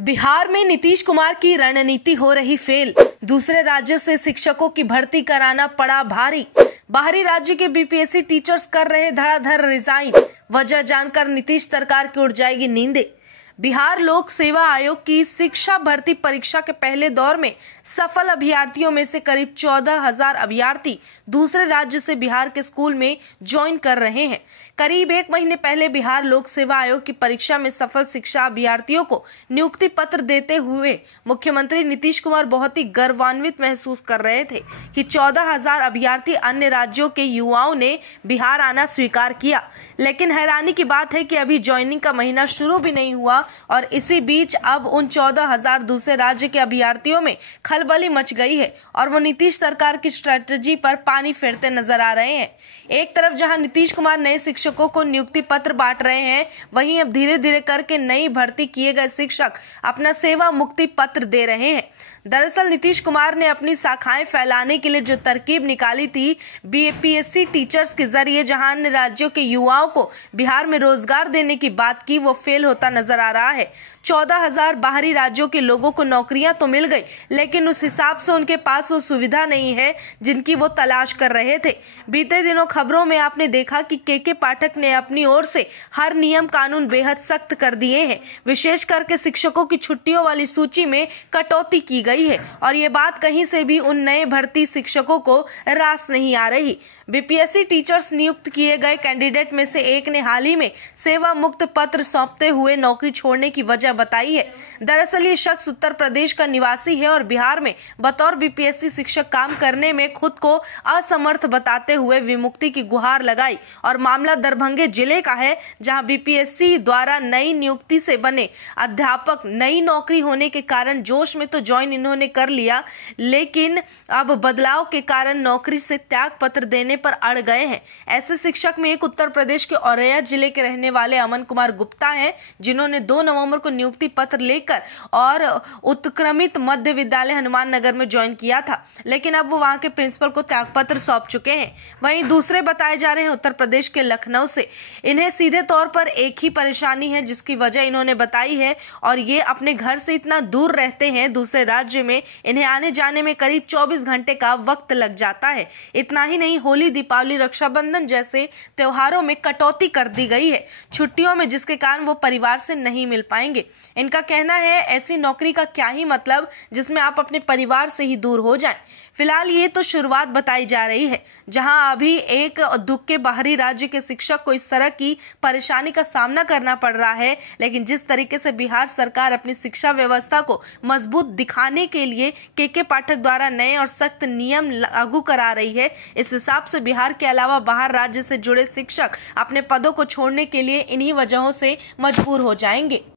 बिहार में नीतीश कुमार की रणनीति हो रही फेल। दूसरे राज्यों से शिक्षकों की भर्ती कराना पड़ा भारी। बाहरी राज्य के बीपीएससी टीचर्स कर रहे धड़ाधड़ रिजाइन। वजह जानकर नीतीश सरकार की उड़ जाएगी नींदें। बिहार लोक सेवा आयोग की शिक्षा भर्ती परीक्षा के पहले दौर में सफल अभ्यर्थियों में से करीब 14,000 अभ्यर्थी दूसरे राज्य से बिहार के स्कूल में ज्वाइन कर रहे हैं। करीब एक महीने पहले बिहार लोक सेवा आयोग की परीक्षा में सफल शिक्षा अभ्यर्थियों को नियुक्ति पत्र देते हुए मुख्यमंत्री नीतीश कुमार बहुत ही गर्वान्वित महसूस कर रहे थे कि 14,000 अभ्यर्थी अन्य राज्यों के युवाओं ने बिहार आना स्वीकार किया। लेकिन हैरानी की बात है कि अभी ज्वाइनिंग का महीना शुरू भी नहीं हुआ और इसी बीच अब उन 14,000 दूसरे राज्य के अभ्यर्थियों में खलबली मच गई है और वो नीतीश सरकार की स्ट्रेटजी पर पानी फेरते नजर आ रहे हैं। एक तरफ जहां नीतीश कुमार नए शिक्षकों को नियुक्ति पत्र बांट रहे हैं, वहीं अब धीरे धीरे करके नई भर्ती किए गए शिक्षक अपना सेवा मुक्ति पत्र दे रहे हैं। दरअसल नीतीश कुमार ने अपनी शाखाएं फैलाने के लिए जो तरकीब निकाली थी बीपीएससी टीचर्स के जरिए, जहां अन्य राज्यों के युवाओं को बिहार में रोजगार देने की बात की, वो फेल होता नजर आ रहा है। 14,000 बाहरी राज्यों के लोगों को नौकरियां तो मिल गई, लेकिन उस हिसाब से उनके पास वो सुविधा नहीं है जिनकी वो तलाश कर रहे थे। बीते दिनों खबरों में आपने देखा कि के पाठक ने अपनी ओर से हर नियम कानून बेहद सख्त कर दिए हैं। विशेष करके शिक्षकों की छुट्टियों वाली सूची में कटौती की गई है और ये बात कहीं से भी उन नए भर्ती शिक्षकों को रास नहीं आ रही। बीपीएससी टीचर्स नियुक्त किए गए कैंडिडेट में से एक ने हाल ही में सेवा मुक्त पत्र सौंपते हुए नौकरी छोड़ने की वजह बताई है। दरअसल ये शख्स उत्तर प्रदेश का निवासी है और बिहार में बतौर बीपीएससी शिक्षक काम करने में खुद को असमर्थ बताते हुए विमुक्ति की गुहार लगाई। और मामला दरभंगा जिले का है, जहां बीपीएससी द्वारा नई नियुक्ति से बने अध्यापक नई नौकरी होने के कारण जोश में तो ज्वाइन इन्होंने कर लिया, लेकिन अब बदलाव के कारण नौकरी से त्याग पत्र देने पर अड़ गए हैं। ऐसे शिक्षक में एक उत्तर प्रदेश के औरैया जिले के रहने वाले अमन कुमार गुप्ता हैं, जिन्होंने 2 नवंबर को नियुक्ति पत्र लेकर और उत्क्रमित मध्य विद्यालय हनुमान नगर में ज्वाइन किया था, लेकिन अब वो वहां के प्रिंसिपल को त्याग पत्र सौंप चुके हैं। वहीं दूसरे बताए जा रहे हैं उत्तर प्रदेश के लखनऊ से। इन्हें सीधे तौर पर एक ही परेशानी है जिसकी वजह इन्होंने बताई है, और ये अपने घर से इतना दूर रहते हैं दूसरे राज्य में, इन्हें आने जाने में करीब 24 घंटे का वक्त लग जाता है। इतना ही नहीं, होली, दीपावली, रक्षाबंधन जैसे त्योहारों में कटौती कर दी गई है छुट्टियों में, जिसके कारण वो परिवार से नहीं मिल पाएंगे। इनका कहना है ऐसी नौकरी का क्या ही मतलब जिसमें आप अपने परिवार से ही दूर हो जाएं। फिलहाल ये तो शुरुआत बताई जा रही है, जहां अभी एक दुख के बाहरी राज्य के शिक्षक को इस तरह की परेशानी का सामना करना पड़ रहा है। लेकिन जिस तरीके से बिहार सरकार अपनी शिक्षा व्यवस्था को मजबूत दिखाने के लिए के पाठक द्वारा नए और सख्त नियम लागू करा रही है, इस हिसाब से बिहार के अलावा बाहर राज्य से जुड़े शिक्षक अपने पदों को छोड़ने के लिए इन्हीं वजहों से मजबूर हो जाएंगे।